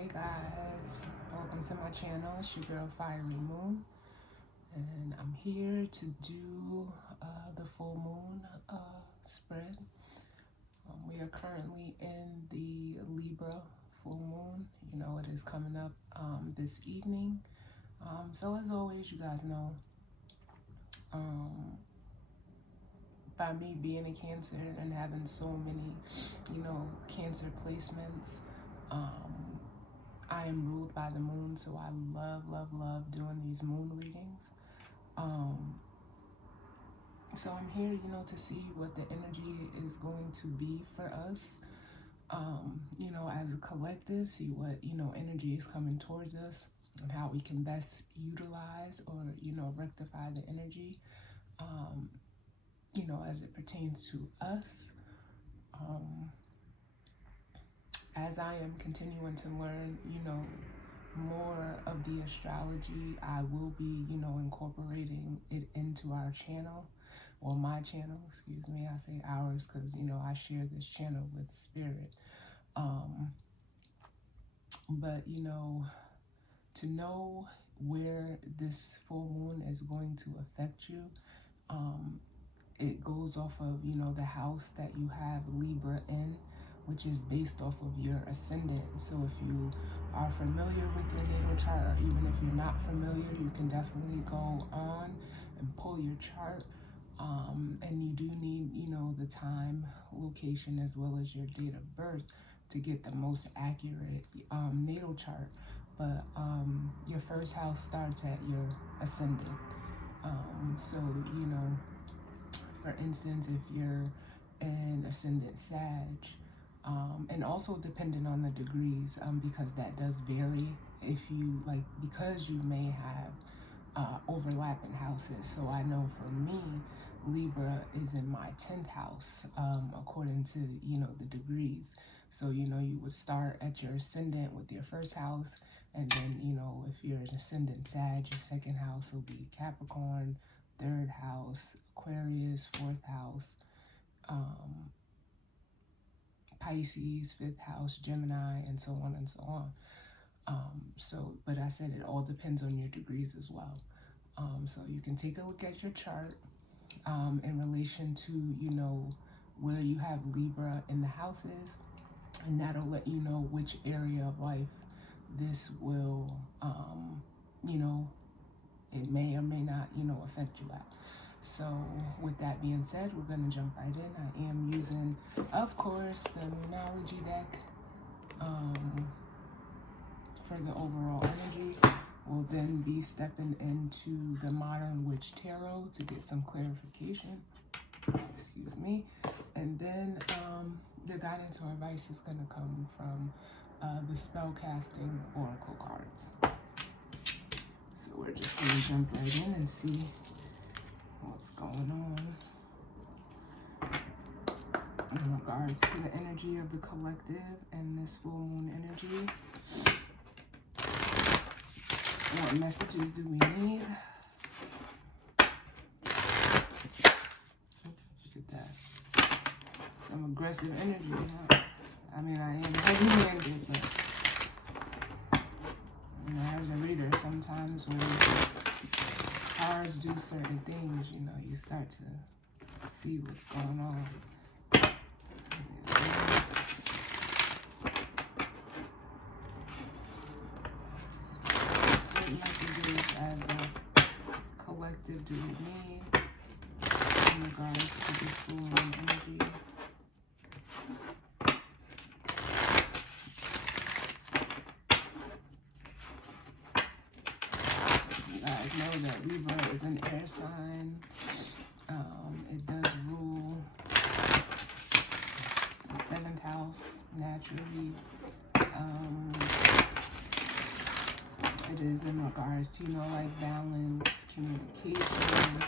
Hey guys, welcome to my channel. It's your girl Fiery Moon, and I'm here to do the full moon spread. We are currently in the Libra full moon. You know, it is coming up this evening. So as always, you guys know, by me being a Cancer and having so many, Cancer placements, I am ruled by the moon, so I love doing these moon readings. So I'm here, to see what the energy is going to be for us, as a collective, see what, energy is coming towards us and how we can best utilize or, rectify the energy, as it pertains to us. As I am continuing to learn, more of the astrology, I will be, incorporating it into our channel, or my channel, excuse me. I say ours because, I share this channel with Spirit. But, to know where this full moon is going to affect you, it goes off of, the house that you have Libra in, which is based off of your ascendant. So if you are familiar with your natal chart, or even if you're not familiar, you can definitely go on and pull your chart. And you do need, the time, location, as well as your date of birth to get the most accurate natal chart. But your first house starts at your ascendant. So, for instance, if you're an ascendant Sag, and also dependent on the degrees, because that does vary if you because you may have overlapping houses. So I know for me, Libra is in my 10th house, according to, the degrees. So, you would start at your ascendant with your first house, and then, if you're an ascendant Sag, your second house will be Capricorn, third house, Aquarius, fourth house, Pisces, fifth house, Gemini, and so on and so on. But I said it all depends on your degrees as well. So you can take a look at your chart in relation to, where you have Libra in the houses, and that'll let you know which area of life this will, it may or may not, affect you at. So with that being said, we're going to jump right in. I am using, of course, the Moonology deck for the overall energy. We'll then be stepping into the Modern Witch Tarot to get some clarification. Excuse me. And then the guidance or advice is going to come from the Spellcasting Oracle cards. So we're just going to jump right in and see what's going on in regards to the energy of the collective and this full moon energy. What messages do we need? Look at that. Some aggressive energy, huh? I mean, I am heavy-handed, but, as a reader, sometimes when cards do certain things, you start to see what's going on. What messages as a collective do we need in regards to this full moon energy? You guys know that Libra is an air sign. It does rule the 7th house naturally. It is in regards to, balance, communication.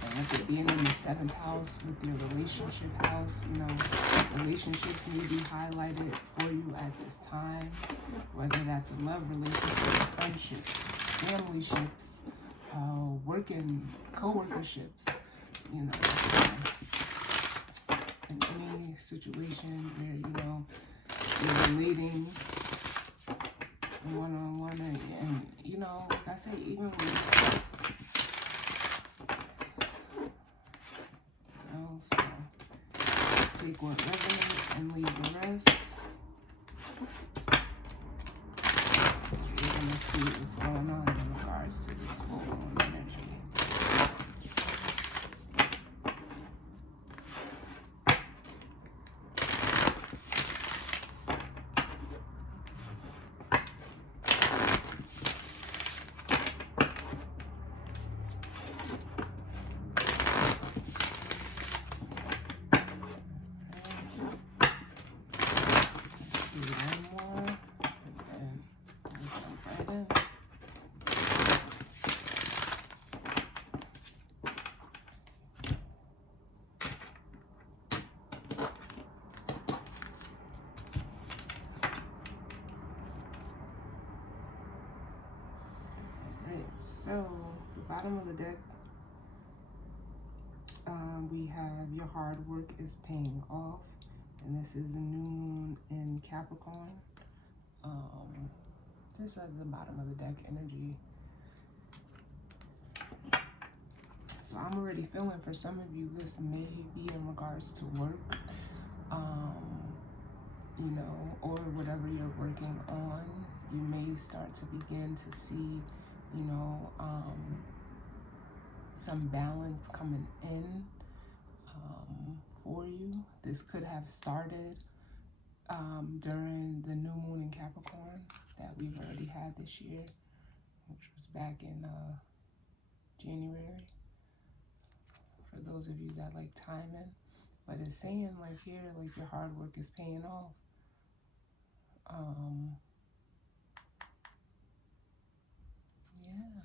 And with it being in the 7th house with your relationship house, relationships may be highlighted for you at this time, whether that's a love relationship, friendships, family ships, working, co-workerships, in any situation where, you know, you're relating one-on-one, and you know, like I say, even when you sleep, you know, so take what resonates and leave the rest. You're gonna see what's going on in regards to this full moon energy. So, the bottom of the deck, we have your hard work is paying off, and this is a new moon in Capricorn. Just at the bottom of the deck energy. So I'm already feeling, for some of you, this may be in regards to work, you know, or whatever you're working on. You may start to begin to see, you know, some balance coming in for you. This could have started during the new moon in Capricorn that we've already had this year, which was back in January, for those of you that like timing. But it's saying, like, here, like, your hard work is paying off. Yeah.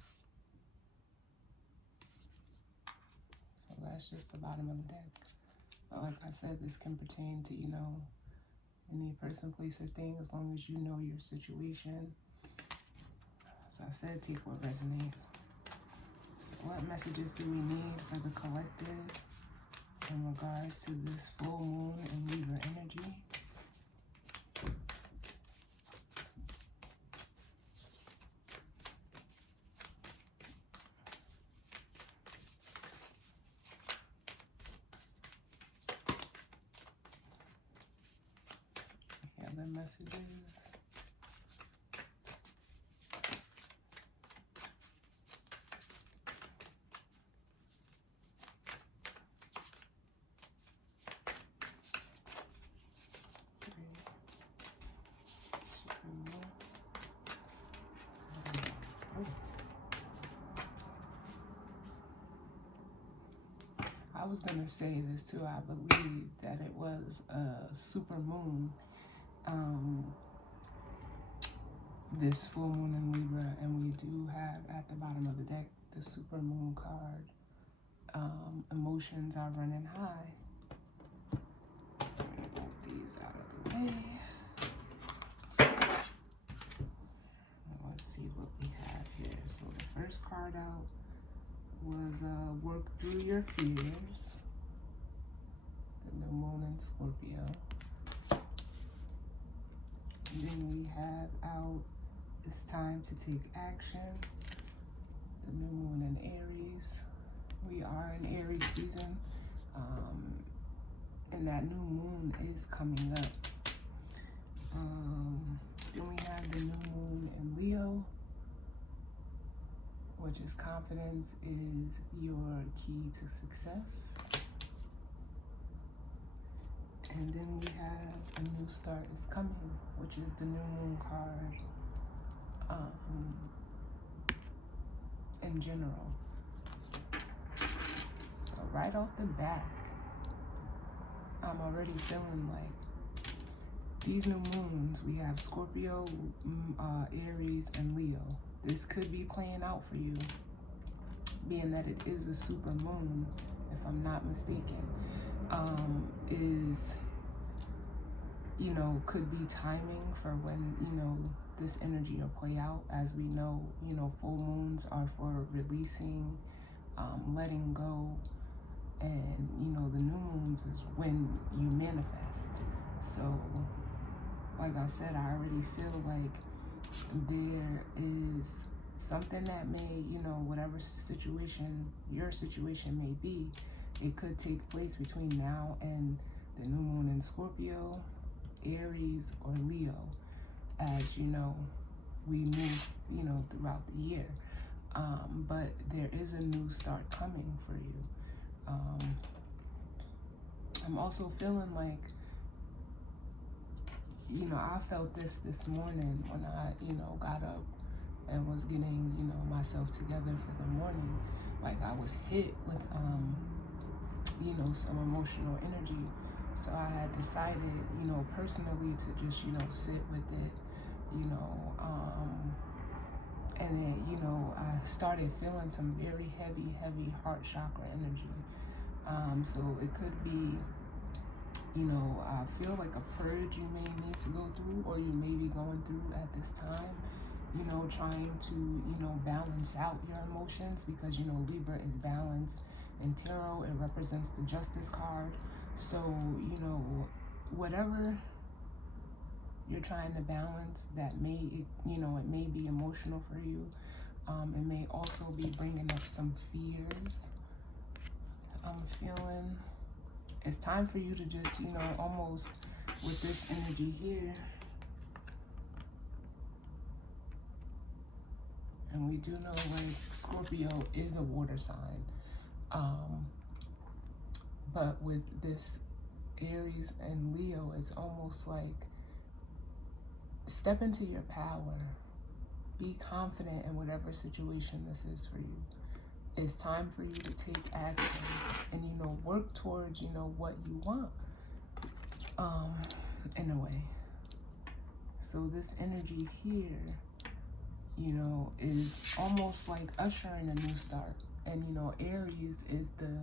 So that's just the bottom of the deck. But like I said, this can pertain to, you know, any person, place, or thing, as long as you know your situation. So I said, take what resonates. So what messages do we need for the collective in regards to this full moon in Libra energy? Other messages. I was gonna say this too. I believe that it was a super moon, this full moon in Libra, and we do have at the bottom of the deck the super moon card. Emotions are running high. Move these out of the way. Let's see what we have here. So the first card out was work through your fears. The new moon in Scorpio. And then we have out, it's time to take action. The new moon in Aries. We are in Aries season. And that new moon is coming up. Then we have the new moon in Leo, which is confidence is your key to success. And then we have a new start is coming, which is the new moon card in general. So right off the bat, I'm already feeling like these new moons, we have Scorpio, Aries, and Leo. This could be playing out for you, being that it is a super moon, if I'm not mistaken. Is, you know, could be timing for when, you know, this energy will play out. As we know, you know, full moons are for releasing, letting go, and, you know, the new moons is when you manifest. So, like I said, I already feel like there is something that may, whatever situation, your situation may be, it could take place between now and the new moon in Scorpio, Aries, or Leo, as we move, throughout the year. But there is a new start coming for you. I'm also feeling like, I felt this morning when I, got up and was getting, myself together for the morning. Like I was hit with, some emotional energy. So I had decided, personally to just, sit with it, and then, I started feeling some very heavy heart chakra energy. So it could be, I feel like a purge you may need to go through, or you may be going through at this time, trying to, balance out your emotions, because, Libra is balance. In tarot, it represents the Justice card. So, whatever you're trying to balance, that it may be emotional for you. It may also be bringing up some fears. I'm feeling it's time for you to just, almost with this energy here. And we do know like Scorpio is a water sign. But with this Aries and Leo, it's almost like step into your power. Be confident in whatever situation this is for you. It's time for you to take action and, work towards, what you want, in a way. So this energy here, is almost like ushering a new start. And, Aries is the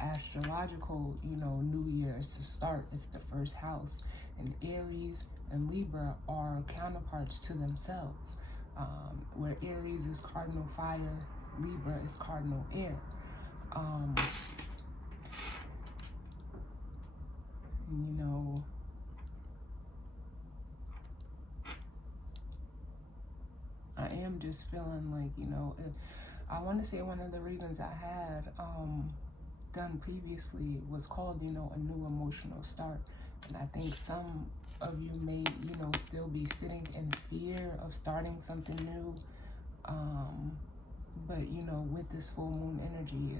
astrological, new year. It's the start. It's the first house. And Aries and Libra are counterparts to themselves, where Aries is cardinal fire, Libra is cardinal air. I am just feeling like, I want to say one of the readings I had done previously was called, a new emotional start. And I think some of you may, still be sitting in fear of starting something new. But, with this full moon energy,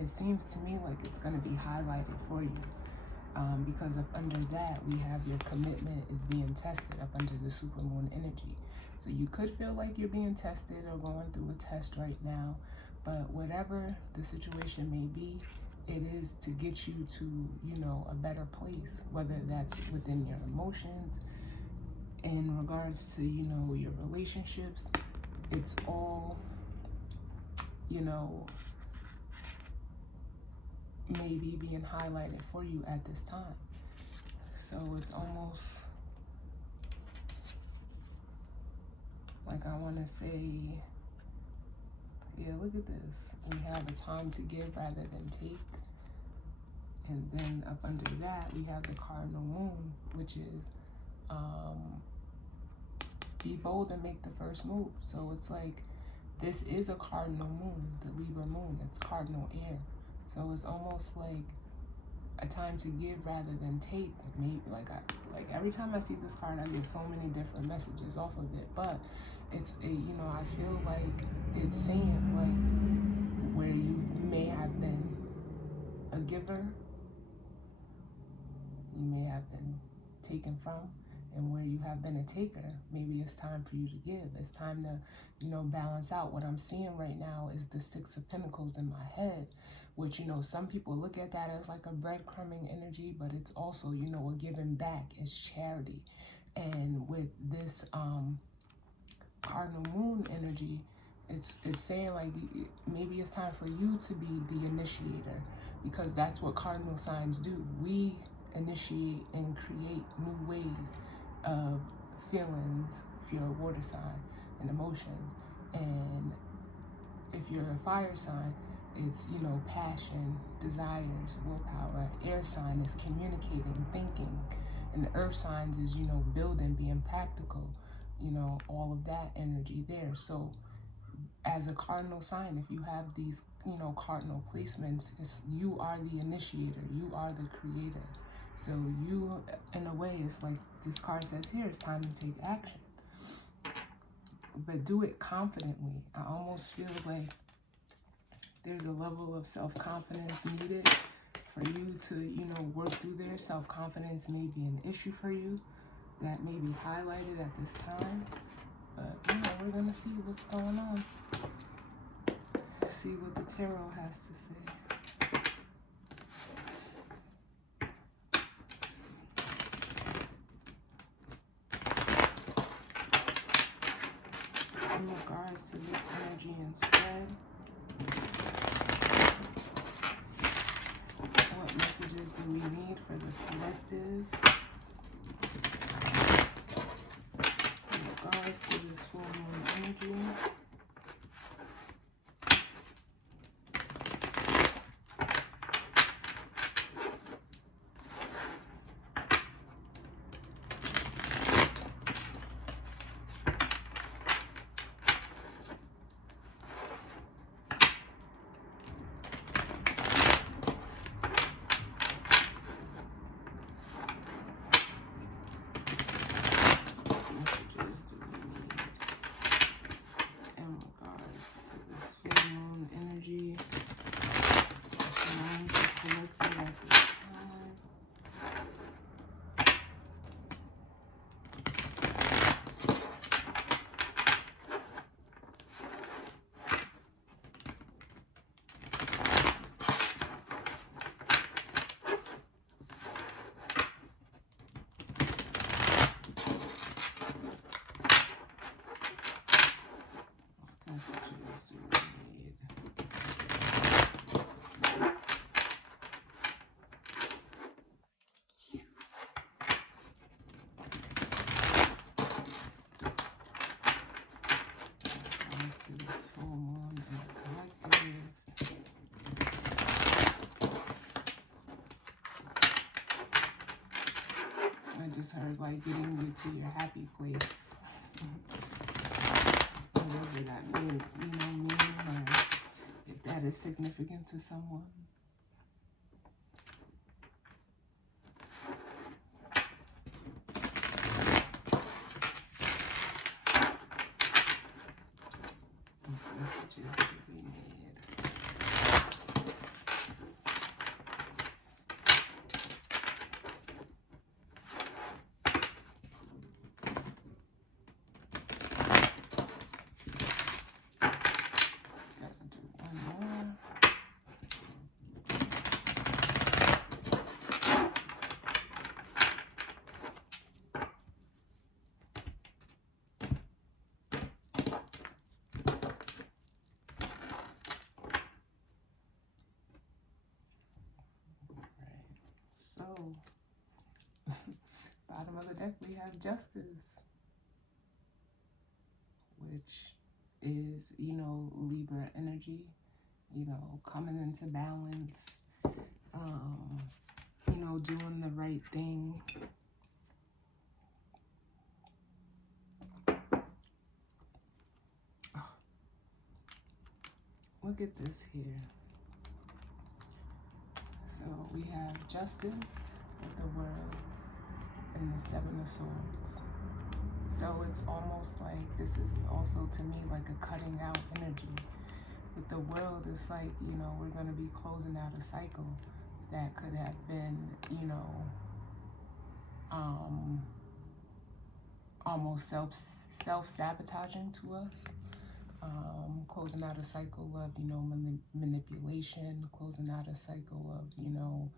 it seems to me like it's going to be highlighted for you. Because up under that, we have your commitment is being tested up under the supermoon energy. So you could feel like you're being tested or going through a test right now. But whatever the situation may be, it is to get you to, a better place, whether that's within your emotions, in regards to, your relationships. It's all, maybe being highlighted for you at this time. So it's almost like I want to say, yeah, look at this. We have a time to give rather than take. And then up under that, we have the cardinal moon, which is be bold and make the first move. So it's like, this is a cardinal moon, the Libra moon. It's cardinal air. So it's almost like a time to give rather than take. Maybe like every time I see this card, I get so many different messages off of it. But it's I feel like it's saying like where you may have been a giver, you may have been taken from, and where you have been a taker, maybe it's time for you to give. It's time to, balance out. What I'm seeing right now is the Six of Pentacles in my head, which, some people look at that as like a breadcrumbing energy, but it's also, a giving back. It's charity. And with this cardinal moon energy, it's saying like maybe it's time for you to be the initiator, because that's what cardinal signs do. We initiate and create new ways of feelings if you're a water sign, and emotions. And if you're a fire sign, It's, you know, passion, desires, willpower. Air sign is communicating, thinking. And the earth signs is, you know, building, being practical, you know, all of that energy there. So as a cardinal sign, if you have these, you know, cardinal placements, it's, you are the initiator, you are the creator. So you, in a way, it's like this card says here, it's time to take action. But do it confidently. I almost feel like there's a level of self-confidence needed for you to, you know, work through there. Self-confidence may be an issue for you that may be highlighted at this time. But, you know, we're going to see what's going on. See what the tarot has to say. In regards to this energy and spread, what messages do we need for the collective? In regards to this full moon energy. Messages we need. Let's see this full moon and the collective. I just heard like getting you to your happy place. Whatever that mean, you know, mean, or if that is significant to someone. What messages do we need? So, bottom of the deck, we have Justice, which is, you know, Libra energy, you know, coming into balance, you know, doing the right thing. Oh. Look at this here. So we have Justice with the World and the Seven of Swords. So it's almost like this is also to me like a cutting out energy. With the World, it's like, you know, we're going to be closing out a cycle that could have been, you know, almost self-sabotaging to us. Closing out a cycle of, you know, manipulation, closing out a cycle of, you know,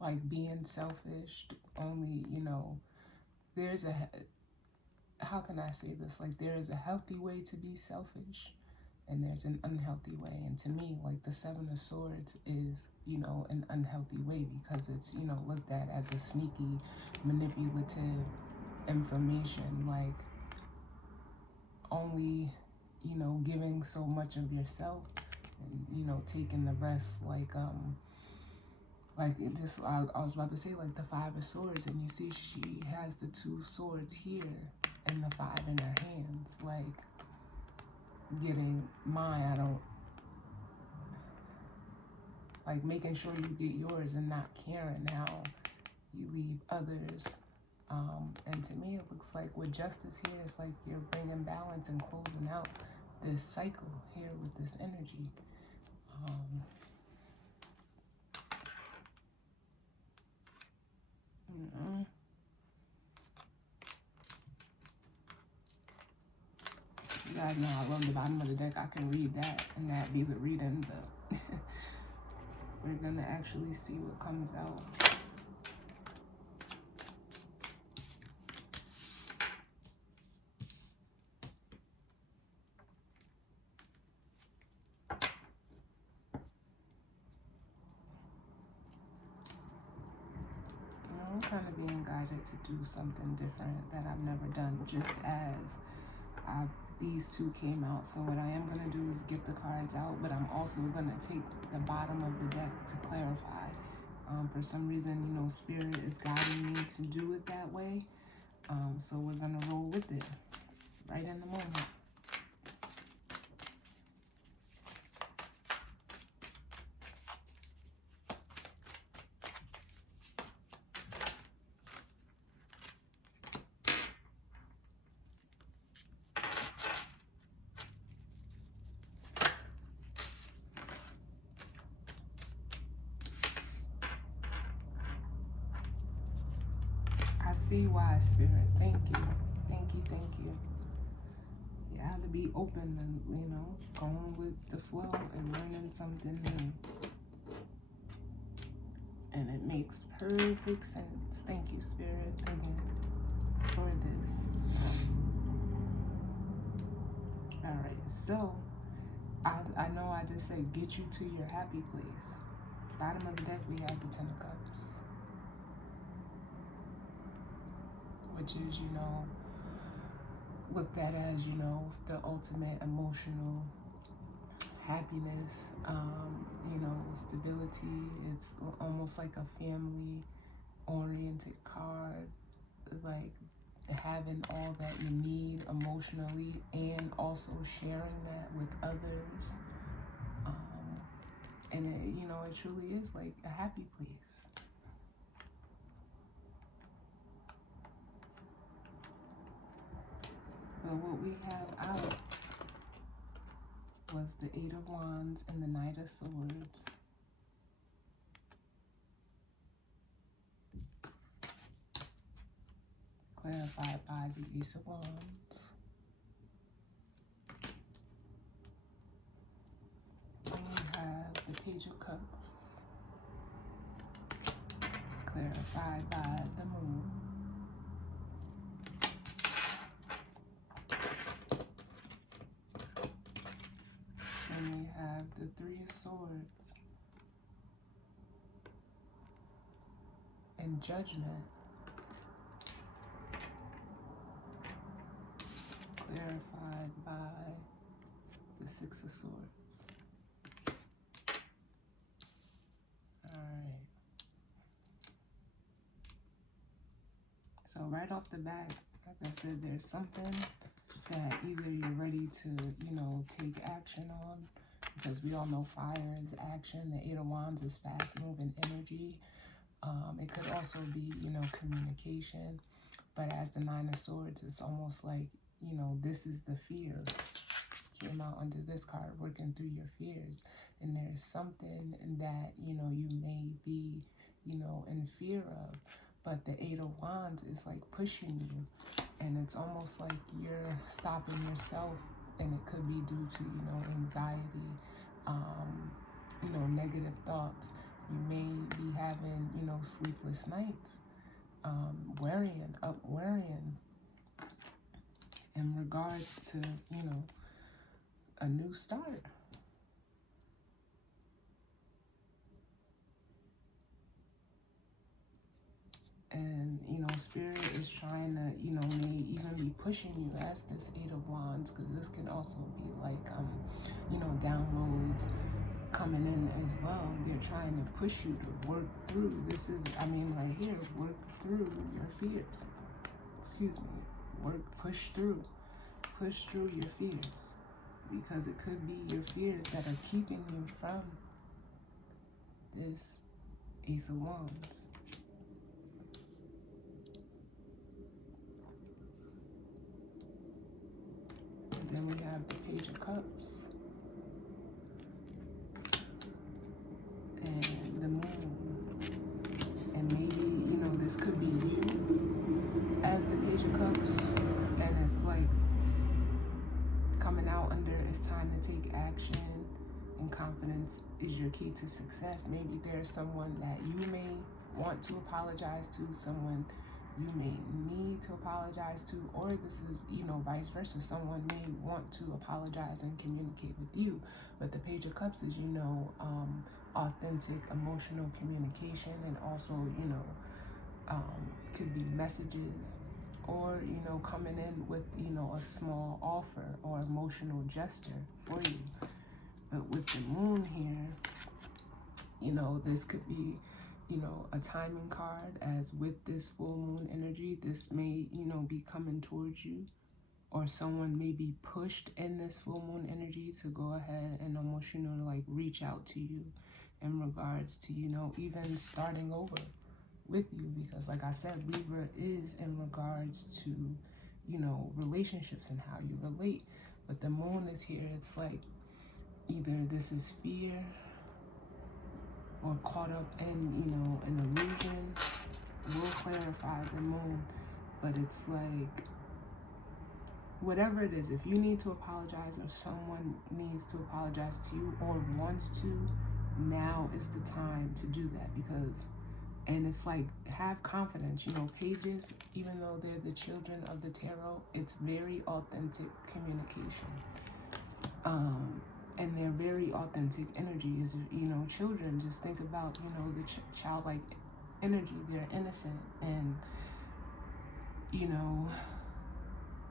like being selfish, only, you know, there's a, how can I say this? Like there is a healthy way to be selfish and there's an unhealthy way. And to me, like the Seven of Swords is, you know, an unhealthy way because it's, you know, looked at as a sneaky, manipulative information. Like only, you know, giving so much of yourself and, you know, taking the rest, like it just, I was about to say, like the Five of Swords, and you see she has the 2 swords here and the 5 in her hands, like getting mine. I don't, like making sure you get yours and not caring how you leave others. And to me, it looks like with justice here, it's like you're bringing balance and closing out this cycle here with this energy. You guys know I love the bottom of the deck. I can read that and that be the reading, but we're gonna actually see what comes out. I'm kind of being guided to do something different that I've never done, just as these 2 came out. So what I am going to do is get the cards out, but I'm also going to take the bottom of the deck to clarify. For some reason, you know, Spirit is guiding me to do it that way. So we're going to roll with it right in the moment. I see why, Spirit. Thank you. Thank you. Thank you. You have to be open and, you know, going with the flow and learning something new. And it makes perfect sense. Thank you, Spirit, again, for this. All right, so I know I just said get you to your happy place. Bottom of the deck, we have the 10 of Cups, which is, you know, looked at as, you know, the ultimate emotional happiness, you know, stability. It's almost like a family-oriented card, like having all that you need emotionally and also sharing that with others. And it, you know, it truly is like a happy place. But what we have out was the 8 of Wands and the Knight of Swords. Clarified by the Ace of Wands. And we have the Page of Cups. Clarified by the Moon. And we have the 3 of Swords. And Judgment. Clarified by the 6 of Swords. Alright. So right off the bat, like I said, there's something that either you're ready to, you know, take action on, because we all know fire is action. The 8 of Wands is fast-moving energy. It could also be, you know, communication. But as the 9 of Swords, it's almost like, you know, this is the fear. Came out under this card, working through your fears. And there's something that, you know, you may be, you know, in fear of. But the 8 of Wands is like pushing you. And it's almost like you're stopping yourself. And it could be due to, you know, anxiety, you know, negative thoughts. You may be having, you know, sleepless nights, worrying in regards to, you know, a new start. And, you know, Spirit is trying to, you know, may even be pushing you as this Eight of Wands, because this can also be like, you know, downloads coming in as well. They're trying to push you to work through. This is, I mean, right here, work through your fears. Excuse me. Push through your fears. Because it could be your fears that are keeping you from this Ace of Wands. And then we have the Page of Cups. And the Moon. And maybe, you know, this could be you as the Page of Cups. And it's like coming out under, it's time to take action. And confidence is your key to success. Maybe there's someone that you may want to apologize to, someone you may need to apologize to, or this is, you know, vice versa. Someone may want to apologize and communicate with you. But the Page of Cups is, you know, authentic emotional communication, and also, you know, could be messages, or, you know, coming in with, you know, a small offer or emotional gesture for you. But with the Moon here, you know, this could be, you know, a timing card, as with this full moon energy, this may, you know, be coming towards you, or someone may be pushed in this full moon energy to go ahead and almost, you know, like reach out to you in regards to, you know, even starting over with you. Because like I said, Libra is in regards to, you know, relationships and how you relate. But the Moon is here. It's like either this is fear or caught up in, you know, an illusion. We'll clarify the Moon, but it's like whatever it is, if you need to apologize or someone needs to apologize to you or wants to, now is the time to do that. Because, and it's like, have confidence. You know, pages, even though they're the children of the tarot, it's very authentic communication. And they're very authentic energies. You know, children, just think about, you know, the childlike energy. They're innocent, and, you know,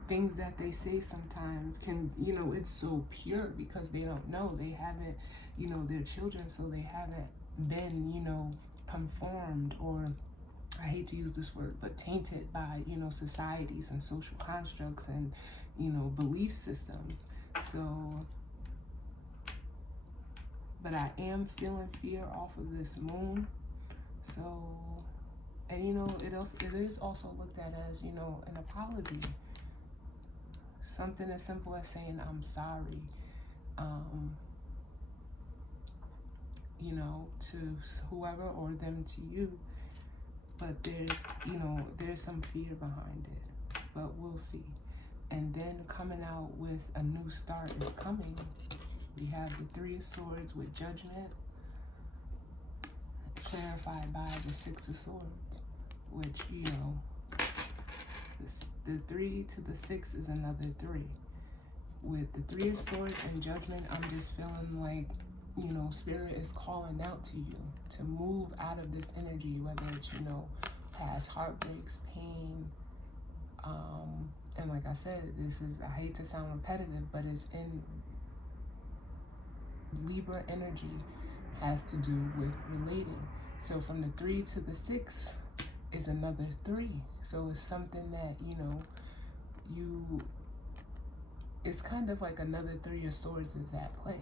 things that they say sometimes can, you know, it's so pure because they don't know. They haven't, you know, they're children, so they haven't been, you know, conformed, or I hate to use this word, but tainted by, you know, societies and social constructs and, you know, belief systems. So, but I am feeling fear off of this Moon. So, and, you know, it is also looked at as, you know, an apology. Something as simple as saying, I'm sorry, you know, to whoever, or them to you. But there's, you know, there's some fear behind it, but we'll see. And then coming out with a new start is coming. We have the Three of Swords with Judgment, clarified by the Six of Swords, which, you know, the 3 to the 6 is another 3. With the Three of Swords and Judgment, I'm just feeling like, you know, Spirit is calling out to you to move out of this energy, whether it's, you know, past heartbreaks, pain, and like I said, this is, I hate to sound repetitive, but it's in Libra energy, has to do with relating. So from the 3 to the 6 is another 3. So it's something that, you know, it's kind of like another 3 of Swords is at play.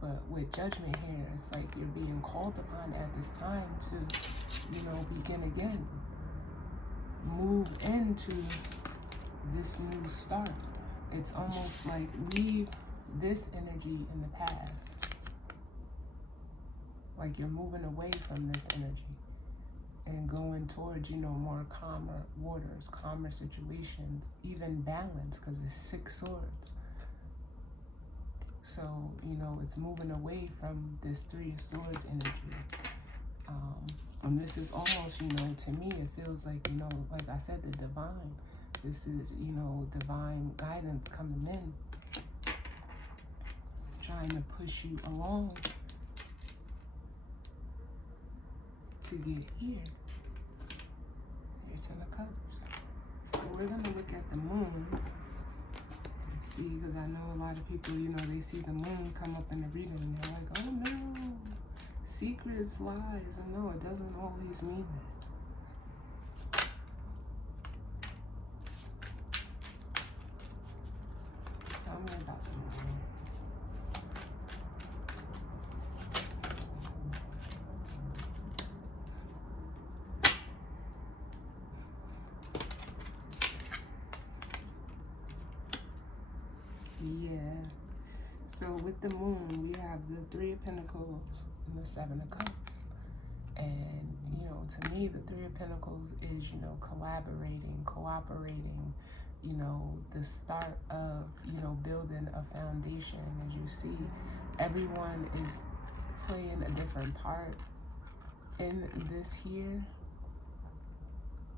But with Judgment here, it's like you're being called upon at this time to, you know, begin again. Move into this new start. It's almost like leave this energy in the past. Like you're moving away from this energy and going towards, you know, more calmer waters, calmer situations, even balance, because it's 6 swords. So, you know, it's moving away from this 3 of Swords energy. And this is almost, you know, to me, it feels like, you know, like I said, the divine. This is, you know, divine guidance coming in, trying to push you along to get here. Ten of Cups. So we're going to look at the moon. Let's see, because I know a lot of people, you know, they see the moon come up in the reading and they're like, oh no, secrets, lies. And no, it doesn't always mean that. Tell me about the moon. Yeah. So with the moon, we have the Three of Pentacles and the Seven of Cups. And, you know, to me, the Three of Pentacles is, you know, collaborating, cooperating, you know, the start of, you know, building a foundation. As you see, everyone is playing a different part in this here.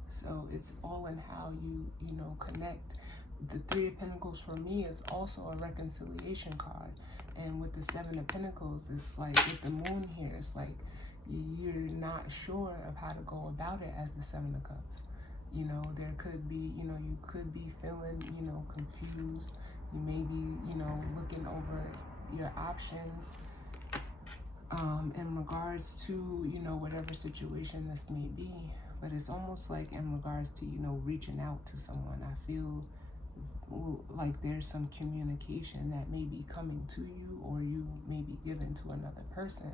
So it's all in how you know, connect. The Three of Pentacles for me is also a reconciliation card. And with the Seven of Pentacles, it's like with the moon here, it's like you're not sure of how to go about it as the Seven of Cups. You know, there could be, you know, you could be feeling, you know, confused. You may be, you know, looking over your options in regards to, you know, whatever situation this may be. But it's almost like in regards to, you know, reaching out to someone. I feel like there's some communication that may be coming to you, or you may be given to another person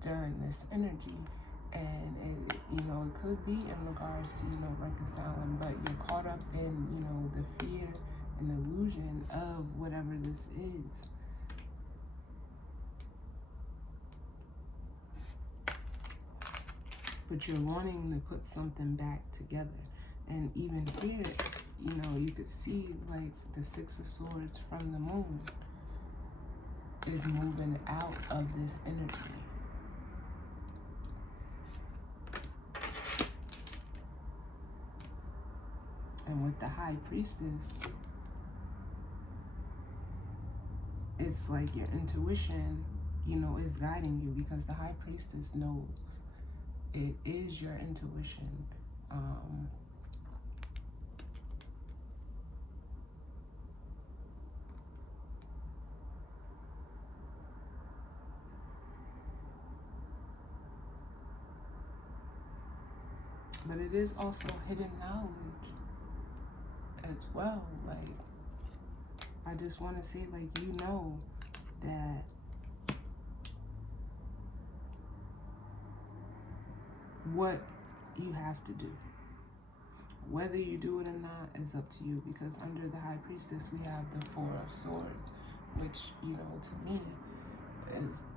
during this energy. And it, you know, it could be in regards to, you know, reconciling, but you're caught up in, you know, the fear and illusion of whatever this is. But you're wanting to put something back together. And even here, you know, you could see like the Six of Swords from the moon is moving out of this energy. And with the High Priestess, it's like your intuition, you know, is guiding you, because the High Priestess knows. It is your intuition. But it is also hidden knowledge as well. Like, I just want to say, like, you know that what you have to do. Whether you do it or not is up to you, because under the High Priestess, we have the Four of Swords, which, you know, to me,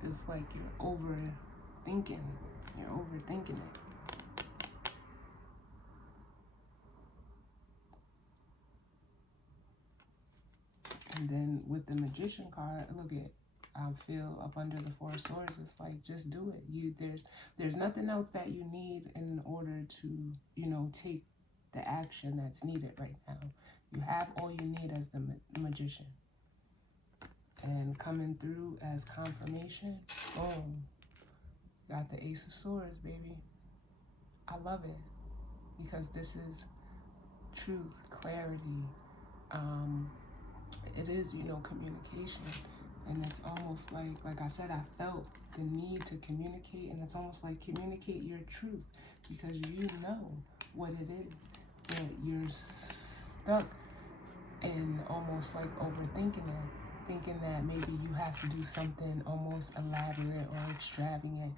is like you're overthinking. You're overthinking it. And then with the Magician card, look at, I feel up under the Four of Swords, it's like, just do it. There's nothing else that you need in order to, you know, take the action that's needed right now. You have all you need as the Magician. And coming through as confirmation, boom, got the Ace of Swords, baby. I love it, because this is truth, clarity. It is, you know, communication. And it's almost like I said, I felt the need to communicate, and it's almost like communicate your truth, because you know what it is, but you're stuck in almost like overthinking it, thinking that maybe you have to do something almost elaborate or extravagant,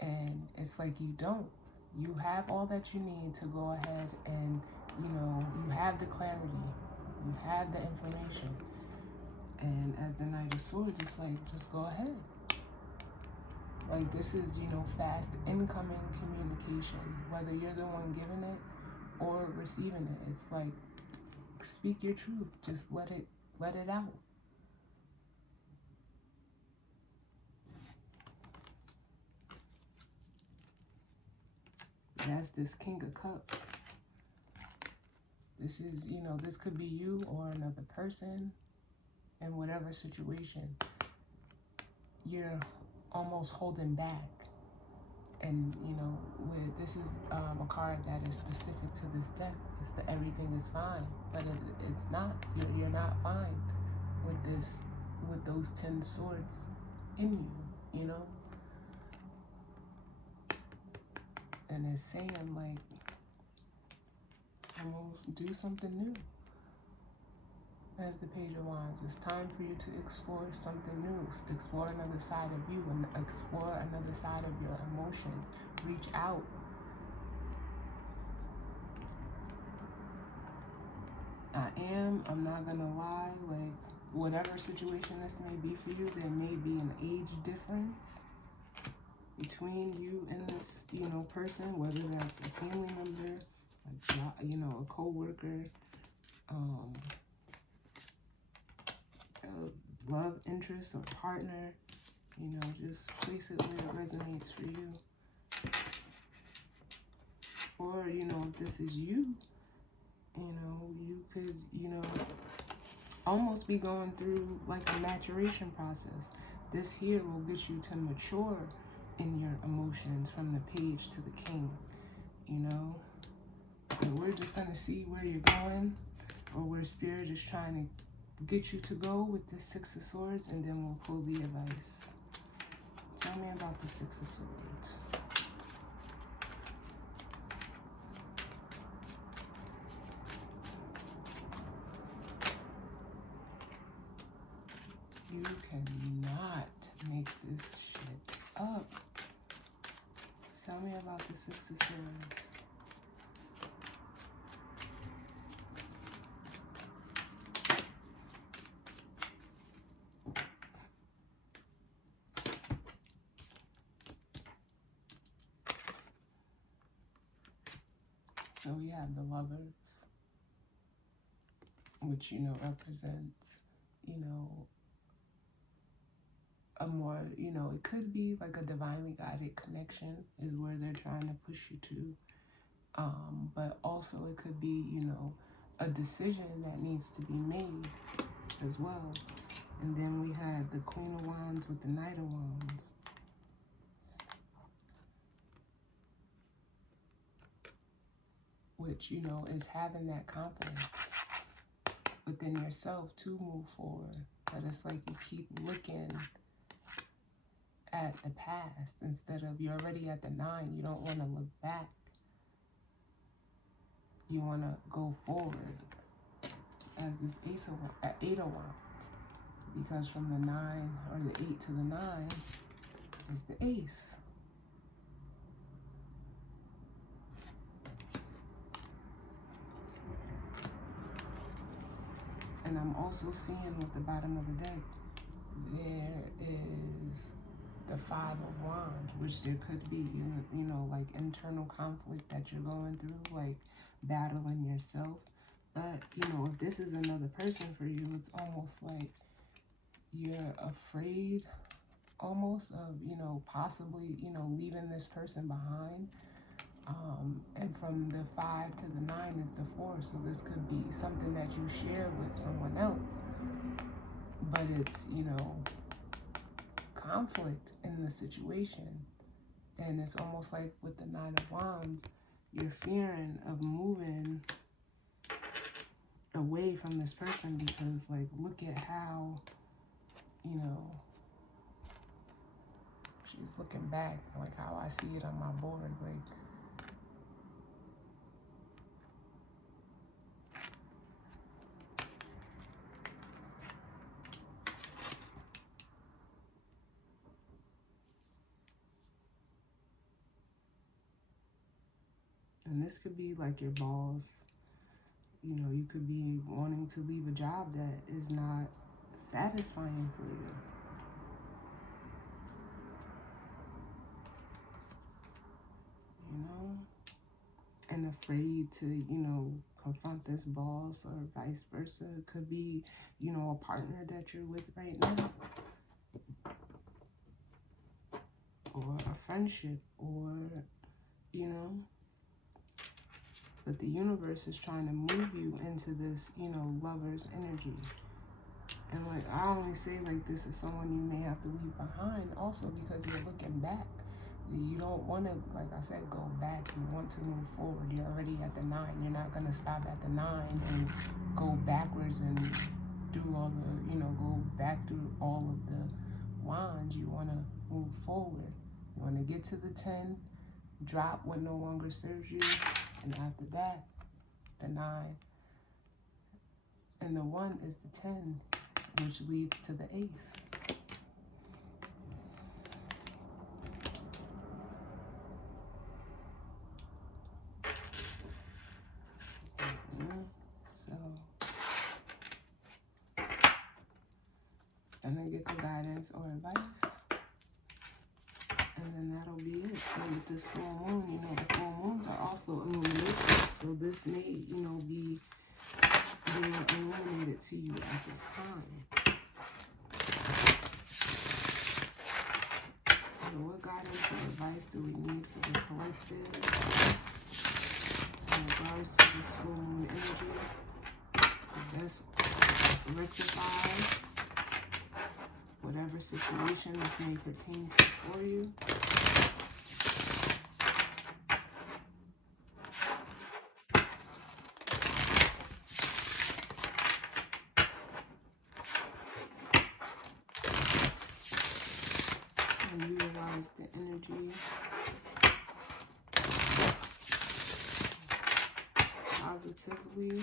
and it's like you don't. You have all that you need to go ahead and, you know, you have the clarity, you have the information. And as the Knight of Swords, it's like, just go ahead. Like, this is, you know, fast incoming communication, whether you're the one giving it or receiving it. It's like, speak your truth. Just let it out. That's this King of Cups. This is, you know, this could be you or another person. In whatever situation, you're almost holding back. And, you know, this is a card that is specific to this deck. It's the everything is fine, but it's not. You're not fine with this, with those 10 swords in you, you know? And it's saying, like, almost do something new. As the Page of Wands, it's time for you to explore something new. Explore another side of you and explore another side of your emotions. Reach out. I'm not gonna lie, like, whatever situation this may be for you, there may be an age difference between you and this, you know, person, whether that's a family member, you know, a co-worker, a love interest or partner. You know, just place it where it resonates for you. Or, you know, if this is you, you know, you could, you know, almost be going through like a maturation process. This here will get you to mature in your emotions from the Page to the King, you know. And we're just going to see where you're going, or where Spirit is trying to get you to go with the Six of Swords, and then we'll pull the advice. Tell me about the Six of Swords. You cannot make this shit up. Tell me about the Six of Swords. So we have the Lovers, which, you know, represents, you know, a more, you know, it could be like a divinely guided connection is where they're trying to push you to. But also it could be, you know, a decision that needs to be made as well. And then we had the Queen of Wands with the Knight of Wands. Which, you know, is having that confidence within yourself to move forward. But it's like you keep looking at the past instead of, you're already at the 9. You don't want to look back. You want to go forward as this 8 of Wands. Because from the 9 or the 8 to the 9 is the Ace. And I'm also seeing with the bottom of the deck, there is the 5 of Wands, which there could be, you know, like internal conflict that you're going through, like battling yourself. But, you know, if this is another person for you, it's almost like you're afraid almost of, you know, possibly, you know, leaving this person behind. And from the 5 to the 9 is the 4. So this could be something that you share with someone else. But it's, you know, conflict in the situation. And it's almost like with the 9 of Wands, you're fearing of moving away from this person because, like, look at how, you know, she's looking back, like how I see it on my board, like, and this could be like your boss. You know, you could be wanting to leave a job that is not satisfying for you. You know? And afraid to, you know, confront this boss, or vice versa. It could be, you know, a partner that you're with right now. Or a friendship, or, you know. But the universe is trying to move you into this, you know, lover's energy. And, like, I only say, like, this is someone you may have to leave behind also because you're looking back. You don't want to, like I said, go back. You want to move forward. You're already at the 9. You're not going to stop at the 9 and go backwards and do all the, go back through all of the wands. You want to move forward. You want to get to the 10, drop what no longer serves you, and after that, the 9. And the 1 is the 10, which leads to the ace. So, and then get the guidance or advice. And then that'll be it. So with this full moon, the full moons are also illumination. So this may, be being illuminated to you at this time. So what guidance or advice do we need for the collective in regards to this full moon energy to best rectify whatever situation this may pertain to for you? And utilize the energy positively.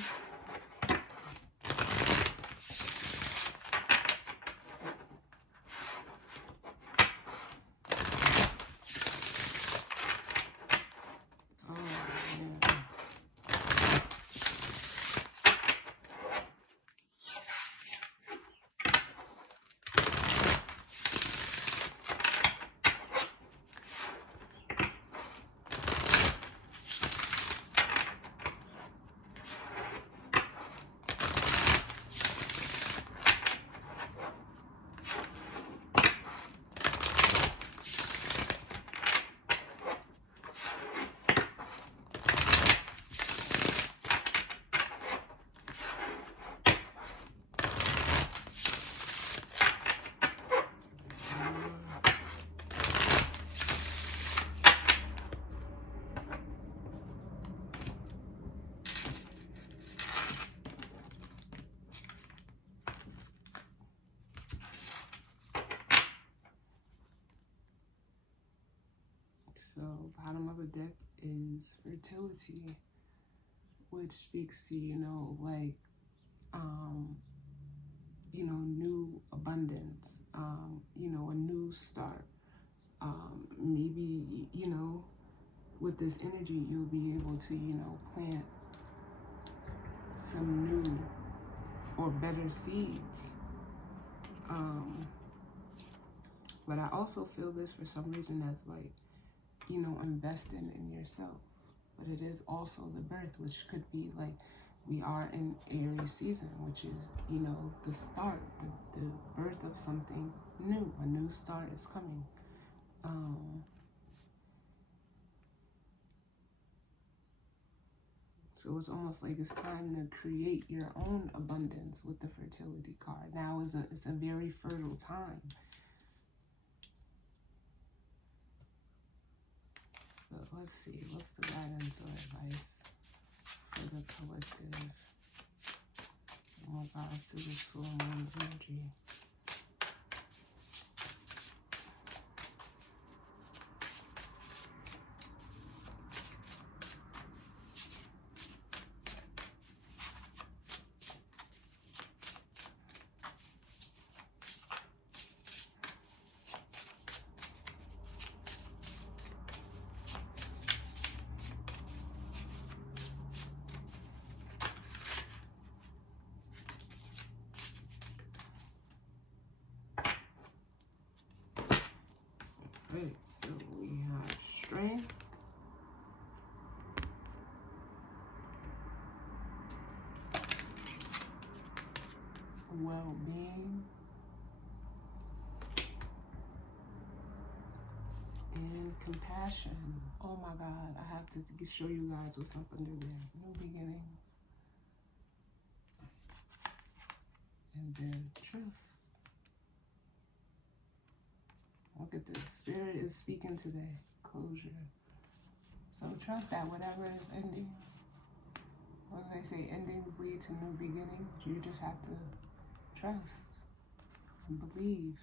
So bottom of the deck is fertility, which speaks to, new abundance, a new start. Maybe, with this energy, you'll be able to, plant some new or better seeds. But I also feel this for some reason that's like, investing in yourself. But it is also the birth, which could be like we are in Aries season, which is, the start, the birth of something new. A new start is coming. So it's almost like it's time to create your own abundance with the fertility card. Now it's a very fertile time. But let's see, what's the guidance or advice for the collective in regards to this full moon energy? Right, so we have strength, well-being, and compassion. Oh my God, I have to show you guys what's up under there. New beginning. And then trust. Look at this. Spirit is speaking today. closure. So trust that whatever is ending, what do they say, endings lead to new beginnings. You just have to trust and believe.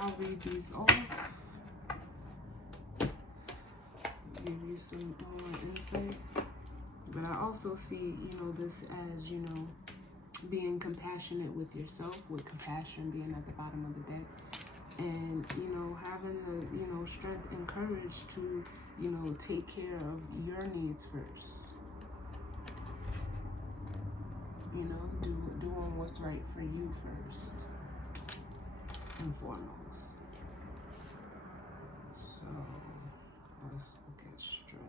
I'll read these off. Give you some more insight. But I also see, this as, being compassionate with yourself, with compassion being at the bottom of the deck. And, having the, strength and courage to, take care of your needs first. Doing what's right for you first and foremost. So let's look at strength.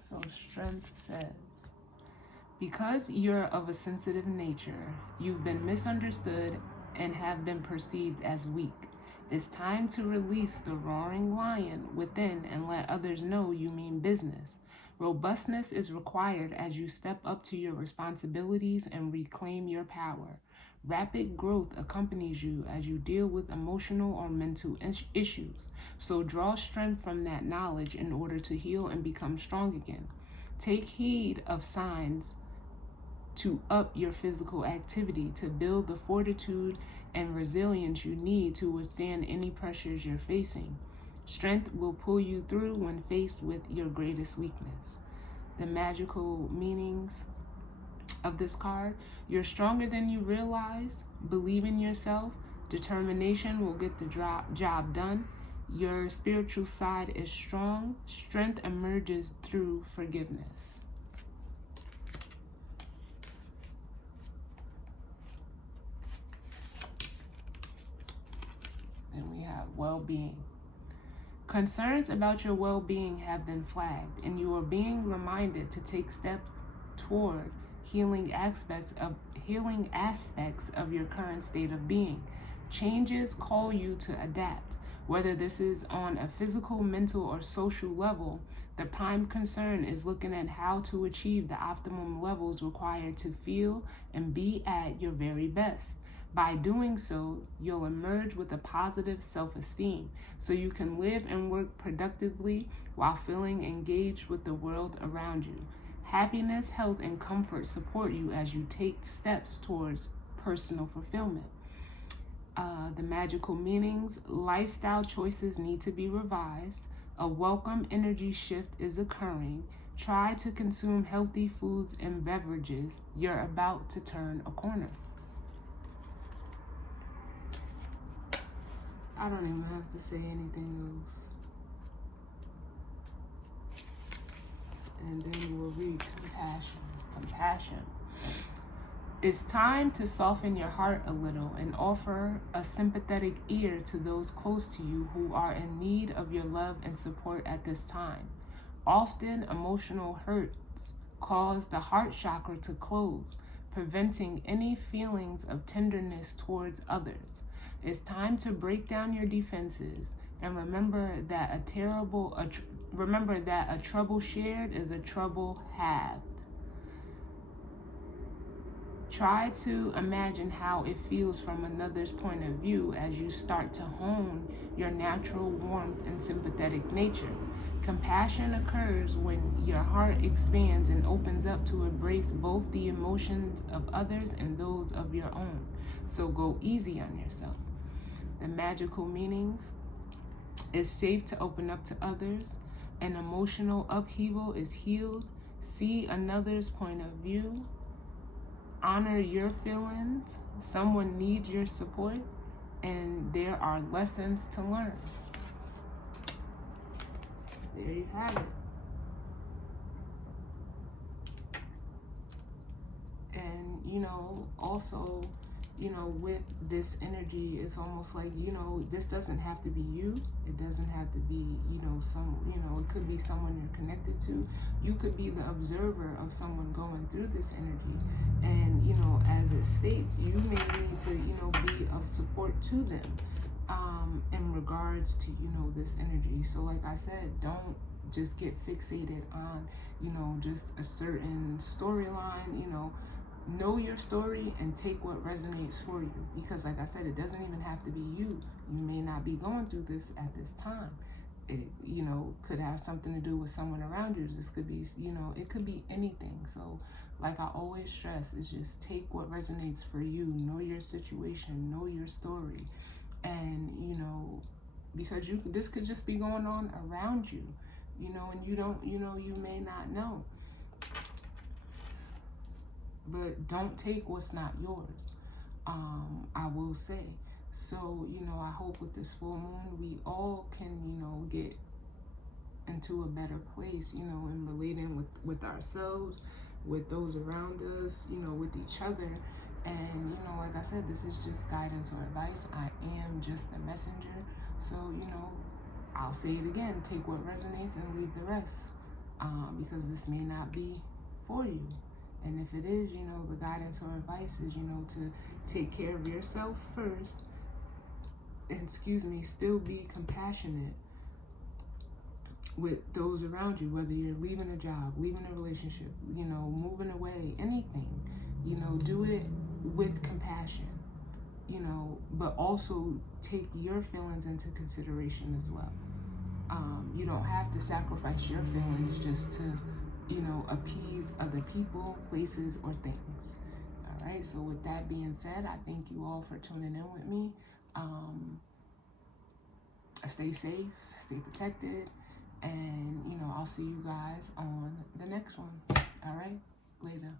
So strength says, because you're of a sensitive nature, you've been misunderstood and have been perceived as weak. It's time to release the roaring lion within and let others know you mean business. Robustness is required as you step up to your responsibilities and reclaim your power. Rapid growth accompanies you as you deal with emotional or mental issues. So draw strength from that knowledge in order to heal and become strong again. Take heed of signs to up your physical activity to build the fortitude and resilience you need to withstand any pressures you're facing. Strength will pull you through when faced with your greatest weakness. The magical meanings of this card: you're stronger than you realize. Believe in yourself. Determination will get the job done. Your spiritual side is strong. Strength emerges through forgiveness. Then we have well-being. Concerns about your well-being have been flagged, and you are being reminded to take steps toward healing aspects of your current state of being. Changes call you to adapt. Whether this is on a physical, mental, or social level, the prime concern is looking at how to achieve the optimum levels required to feel and be at your very best. By doing so, you'll emerge with a positive self-esteem, so you can live and work productively while feeling engaged with the world around you. Happiness, health, and comfort support you as you take steps towards personal fulfillment. The magical meanings: lifestyle choices need to be revised. A welcome energy shift is occurring. Try to consume healthy foods and beverages. You're about to turn a corner. I don't even have to say anything else. And then we'll read compassion. Compassion. It's time to soften your heart a little and offer a sympathetic ear to those close to you who are in need of your love and support at this time. Often, emotional hurts cause the heart chakra to close, preventing any feelings of tenderness towards others. It's time to break down your defenses and remember that a trouble shared is a trouble halved. Try to imagine how it feels from another's point of view as you start to hone your natural warmth and sympathetic nature. Compassion occurs when your heart expands and opens up to embrace both the emotions of others and those of your own. So go easy on yourself. The magical meanings: it's safe to open up to others. An emotional upheaval is healed. See another's point of view. Honor your feelings. Someone needs your support, and there are lessons to learn. There you have it. And, also, with this energy, it's almost like, this doesn't have to be you. It doesn't have to be, it could be someone you're connected to. You could be the observer of someone going through this energy. And, as it states, you may need to, be of support to them in regards to, this energy. So like I said, just get fixated on, you know, just a certain storyline. You know your story and take what resonates for you. Because like I said, it doesn't even have to be you. You may not be going through this at this time. It, you know, could have something to do with someone around you. This could be, you know, it could be anything. So like I always stress, is just take what resonates for you. Know your situation, know your story. And, you know, because this could just be going on around you, you know, and you don't, you know, you may not know. But don't take what's not yours. I will say. So, you know, I hope with this full moon, we all can, you know, get into a better place, you know, in relating with ourselves, with those around us, you know, with each other. And, you know, like I said, this is just guidance or advice. I am just a messenger. So, you know, I'll say it again, take what resonates and leave the rest. Because this may not be for you. And if it is, you know, the guidance or advice is, you know, to take care of yourself first. And, still be compassionate with those around you, whether you're leaving a job, leaving a relationship, you know, moving away, anything, you know, do it with compassion, you know, but also take your feelings into consideration as well. You don't have to sacrifice your feelings just to, you know, appease other people, places, or things. All right. So with that being said, I thank you all for tuning in with me. Stay safe, stay protected, and, you know, I'll see you guys on the next one. All right. Later.